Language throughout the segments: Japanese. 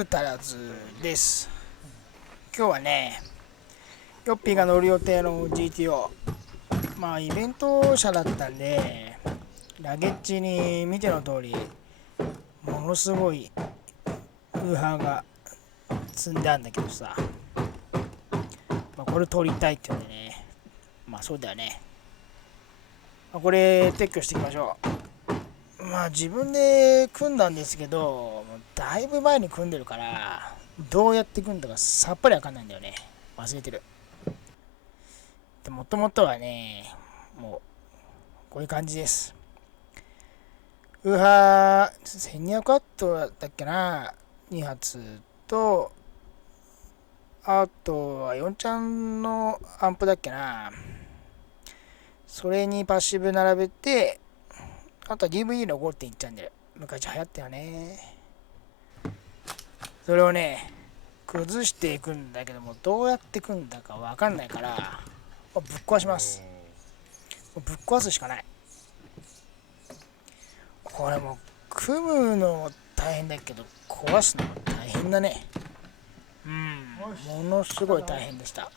グータラズです。今日はね、ヨッピーが乗る予定の GTO、イベント車だったんで、ラゲッジに見ての通り、ものすごいウーハーが積んであんだけどさ、これ取りたいって言うんでね、そうだよね。これ撤去していきましょう。自分で組んだんですけど、もうだいぶ前に組んでるから、どうやって組んだかさっぱりわかんないんだよね。忘れてる。もともとはね、もうこういう感じです。ウーハー1200ワットだったっけな、2発と、あとは4ちゃんのアンプだっけな、それにパッシブ並べて、あとは DVD の 5.1 チャンネル、昔流行ったよね。それをね、崩していくんだけども、どうやって組んだかわかんないから、ぶっ壊します。ぶっ壊すしかない。これも組むのも大変だけど、壊すのも大変だね。ものすごい大変でした。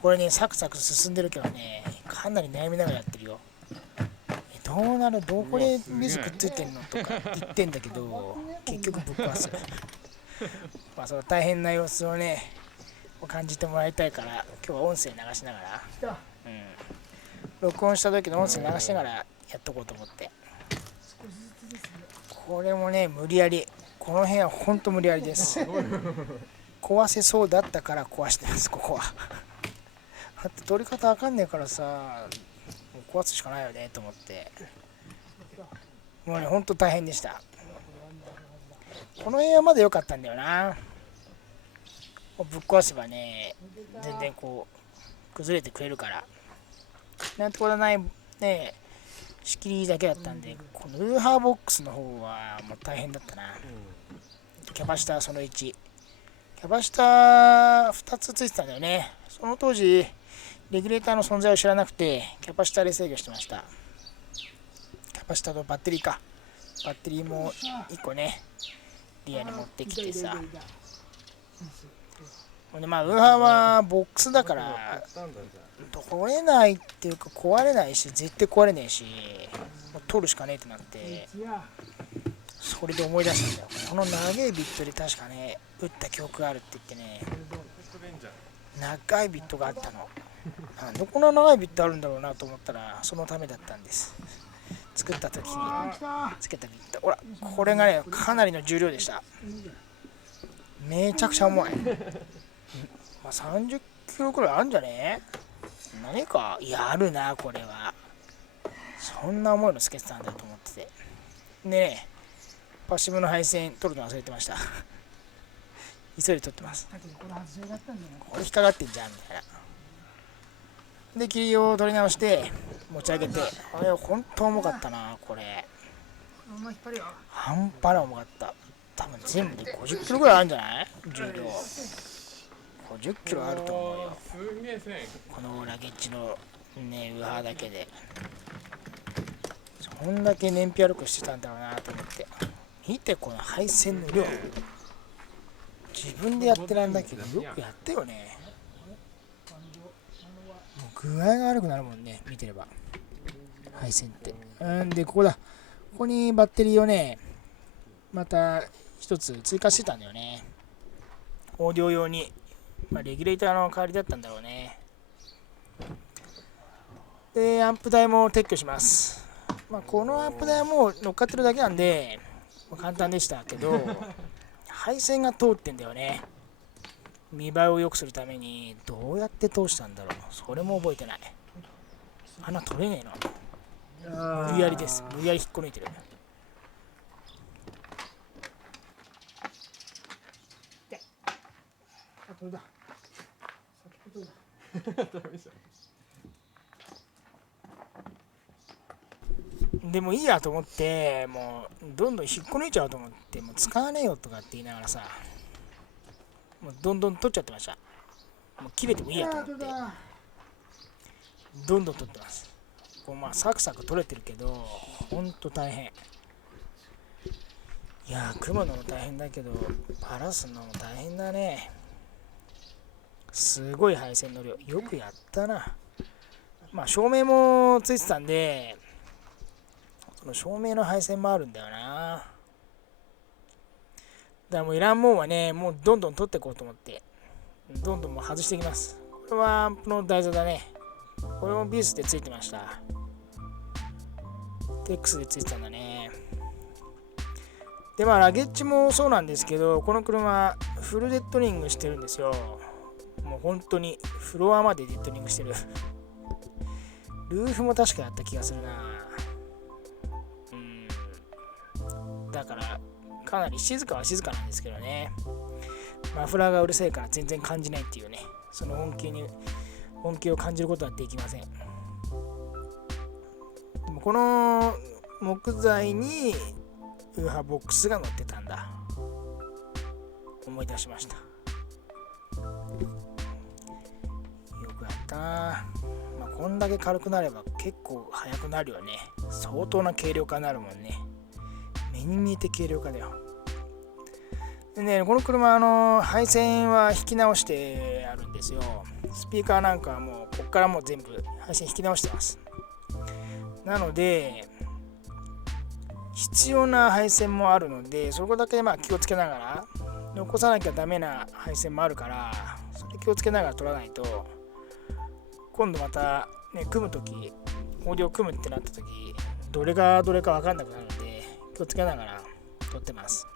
これね、サクサク進んでるけどね、かなり悩みながらやってるよ。どうなる、どこでミスくっついてんのとか言ってんだけど、結局ぶっ壊す。その大変な様子をね、感じてもらいたいから、今日は音声流しながら、録音した時の音声流しながらやっとこうと思って。これもね、無理やり、この辺はほんと無理やりです。壊せそうだったから壊してます、ここは。だって取り方わかんねえからさ、もう壊すしかないよねと思って。もうね、ほんと大変でした。この辺はまだ良かったんだよな。ぶっ壊せばね、全然崩れてくれるから。なんてことないね、仕切りだけだったんで、このウーハーボックスの方はもう大変だったな。キャパシターその1。キャパシター2つついてたんだよね。その当時、レギュレーターの存在を知らなくて、キャパシターで制御してました。キャパシターとバッテリーか。バッテリーも1個ね、リアに持ってきてさ。ウーハーはボックスだから、取れないっていうか壊れないし、絶対壊れねえし、もう取るしかねえってなって、それで思い出したんだよ。この長いビットで確かね、打った記憶があるって言ってね、長いビットがあったの。なんでこんな長いビットあるんだろうなと思ったら、そのためだったんです。作った時につけたビット。ほら、これがね、かなりの重量でした。めちゃくちゃ重い。30キロくらいあるんじゃねえ？何か、いや、あるな、これは。そんな重いのつけてたんだと思ってて。でね、パッシブの配線取るの忘れてました。急いで取ってます。これ引っかかってんじゃんみたいな。で、霧を取り直して持ち上げて、あれ本当重かったな、これ。半端な重かった。多分全部で50キロぐらいあるんじゃない？重量50キロあると思うよ、このラゲッジのね、ウーハーだけで。そんだけ燃費悪くしてたんだろうなと思って。見てこの配線の量、自分でやってらんだけどよくやったよね。もう具合が悪くなるもんね、見てれば配線って。でここだ、ここにバッテリーをね、また一つ追加してたんだよね、オーディオ用に。レギュレーターの代わりだったんだろうね。で、アンプ台も撤去します。このアンプ台はもう乗っかってるだけなんで、簡単でしたけど、配線が通ってんだよね。見栄えを良くするためにどうやって通したんだろう、それも覚えてない。穴取れねえの。無理やりです。無理やり引っこ抜いてる。でもいいやと思って、もうどんどん引っこ抜いちゃうと思って、もう使わねえよとかって言いながらさ、もうどんどん取っちゃってました。もう切れてもいいやと思って、どんどん取ってます。サクサク取れてるけど、ほんと大変。いやー、組むのも大変だけどバラすのも大変だね。すごい配線の量、よくやったな。まあ照明もついてたんで、その照明の配線もあるんだよな。だからもういらんもんはね、もうどんどん取っていこうと思って、どんどんもう外していきます。これはアンプの台座だね。これもビースでついてました。テックスでついてたんだね。でまあラゲッジもそうなんですけど、この車フルデッドリングしてるんですよ。もう本当にフロアまでデッドリングしてる。ルーフも確かやった気がするな。だからかなり静かは静かなんですけどね。マフラーがうるせえから全然感じないっていうね。その恩恵を感じることはできません。でもこの木材にウーハーボックスが乗ってたんだ。思い出しました。よくやったな。まあ、こんだけ軽くなれば結構速くなるよね。相当な軽量化になるもんね。目に見えて軽量化だよ。でね、この車配線は引き直してあるんですよ。スピーカーなんかはもうこっからもう全部配線引き直してます。なので必要な配線もあるので、そこだけまあ気をつけながら、残さなきゃダメな配線もあるから、それ気をつけながら取らないと、今度またね、組むとき、オーディオ組むってなったとき、どれがどれか分かんなくなるので、気をつけながら取ってます。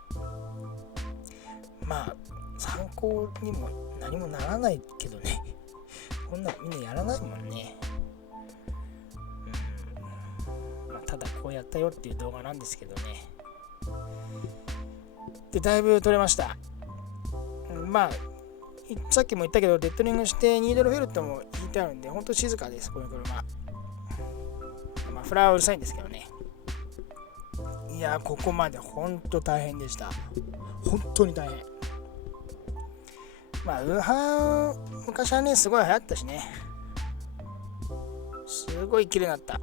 まあ、参考にも何もならないけどね。こんなみんなやらないもんね。ただこうやったよっていう動画なんですけどね。でだいぶ取れました。まあさっきも言ったけど、デッドリングしてニードルフェルトも引いてあるんで、ほんと静かです、この車。マフラーはうるさいんですけどね。いやここまでほんと大変でした。本当に大変。まあウーハー昔はねすごい流行ったしね、すごい綺麗になった。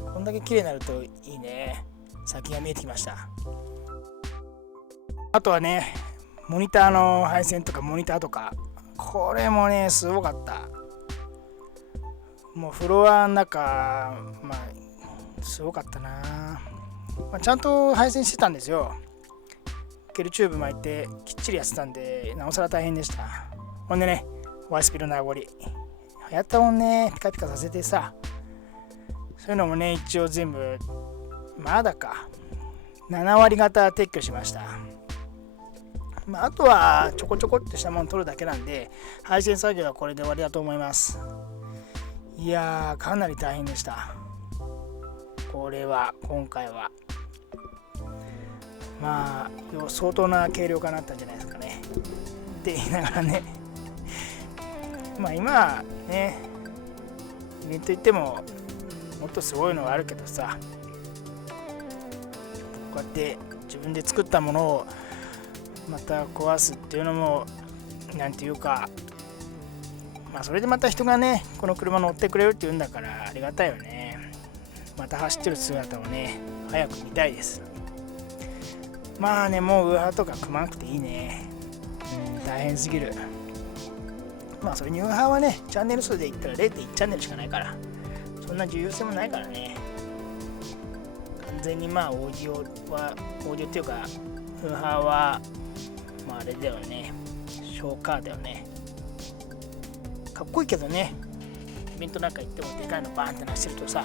こんだけ綺麗になるといいね。先が見えてきました。あとはね、モニターの配線とかモニターとか、これもねすごかった。もうフロアの中、まあすごかったな。まあ、ちゃんと配線してたんですよ。ケルチューブ巻いてきっちりやってたんで、なおさら大変でした。ほんでね、ワイスピの名残流行ったもんね。ピカピカさせてさ、そういうのもね一応全部まだか7割方撤去しました。まあ、あとはちょこちょこっとしたもの取るだけなんで、配線作業はこれで終わりだと思います。いやーかなり大変でした。これは今回はまあ相当な軽量化になったんじゃないですかねって言いながらね、まあ今ねイベント行ってももっとすごいのがあるけどさ、こうやって自分で作ったものをまた壊すっていうのもなんていうか、まあそれでまた人がねこの車乗ってくれるっていうんだからありがたいよね。また走ってる姿をね早く見たいです。まあね、もうウーハーとか組まなくていいね。大変すぎる。まあそれにウーハーはねチャンネル数で言ったら 0.1 チャンネルしかないから、そんな重要性もないからね。完全にまあオーディオっていうかウーハーはまああれだよね、ショーカーだよね。かっこいいけどね、イベントなんか行ってもでかいのバーンってなしてるとさ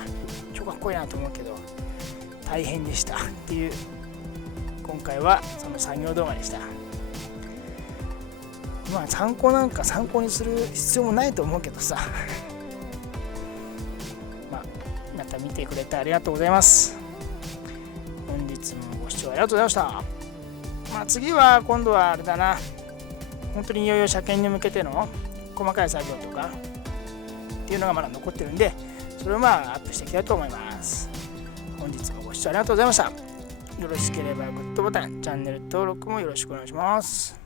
超かっこいいなと思うけど大変でしたっていう、今回はその作業動画でした。まあ参考にする必要もないと思うけどさまあまた見てくれてありがとうございます。本日もご視聴ありがとうございました。まあ次は今度はあれだな、本当にいよいよ車検に向けての細かい作業とかっていうのがまだ残ってるんで、それをまあアップしていきたいと思います。本日もご視聴ありがとうございました。よろしければグッドボタン、チャンネル登録もよろしくお願いします。